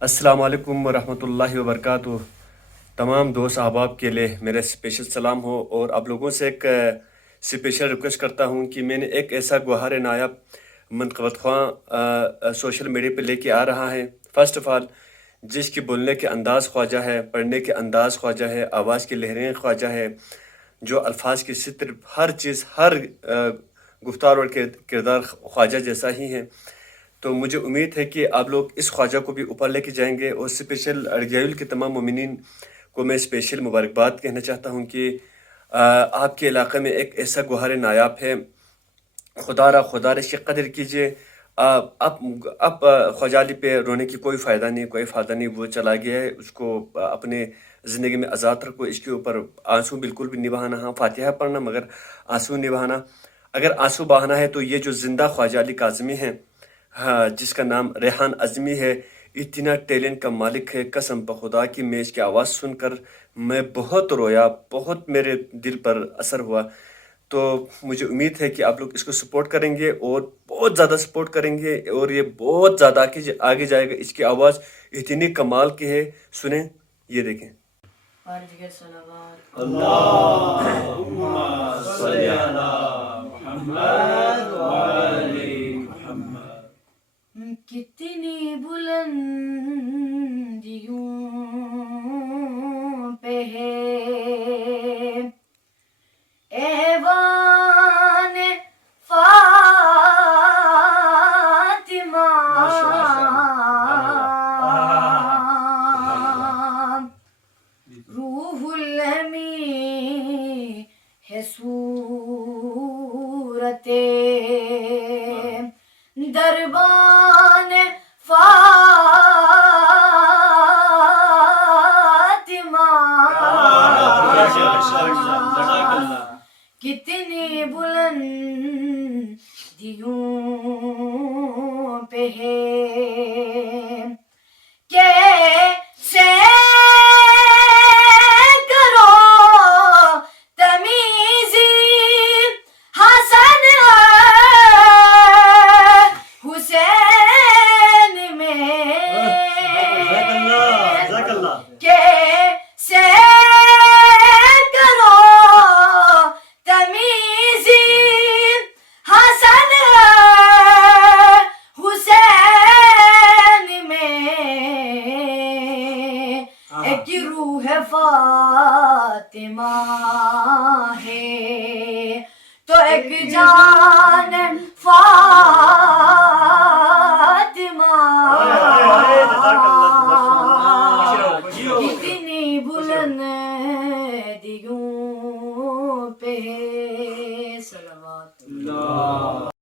السلام علیکم ورحمۃ اللہ وبرکاتہ۔ تمام دوست احباب کے لیے میرا اسپیشل سلام ہو، اور آپ لوگوں سے ایک اسپیشل ریکویسٹ کرتا ہوں کہ میں نے ایک ایسا گوہر نایاب منقبت خواں سوشل میڈیا پہ لے کے آ رہا ہے۔ فرسٹ آف آل، جس کی بولنے کے انداز خواجہ ہے، پڑھنے کے انداز خواجہ ہے، آواز کی لہریں خواجہ ہے، جو الفاظ کی سطر، ہر چیز، ہر گفتار اور کردار خواجہ جیسا ہی ہے۔ تو مجھے امید ہے کہ آپ لوگ اس خواجہ کو بھی اوپر لے کے جائیں گے، اور اسپیشل ارجائل کے تمام مومنین کو میں اسپیشل مبارکباد کہنا چاہتا ہوں کہ آپ کے علاقے میں ایک ایسا گوہر نایاب ہے۔ خدا رش کی قدر کیجیے۔ اب خواجہ علی پہ رونے کی کوئی فائدہ نہیں، وہ چلا گیا ہے، اس کو اپنے زندگی میں آزاد رکھو۔ اس کے اوپر آنسو بالکل بھی نہیں بہانا، ہاں فاتحہ پڑھنا، مگر آنسو نہیں بہانا۔ اگر آنسو بہانا ہے تو یہ جو زندہ خواجہ علی کاظمی ہیں، ہاں، جس کا نام ریحان عظمی ہے، اتنا ٹیلنٹ کا مالک ہے، قسم بخدا کی میں اس کی آواز سن کر میں بہت رویا، بہت میرے دل پر اثر ہوا۔ تو مجھے امید ہے کہ آپ لوگ اس کو سپورٹ کریں گے، اور بہت زیادہ سپورٹ کریں گے، اور یہ بہت زیادہ آگے جائے گا۔ اس کی آواز اتنی کمال کی ہے، سنیں، یہ دیکھیں۔ اللهم صل على محمد وآل محمد۔ کتنی بلندیوں پہ ہے ایوان فاطمہ، روح الامین ہے صورت دربان فاطمہ، کتنی بلندیوں پہ ہے کیسے کرو تمیزی حسن حسین میں، کیسے کرو تمیزی حسن حسین میں، ایک روح فاطمہ ہے تو ایک جان فاطمہ، اتنی بلندیوں پہ صلوات اللہ۔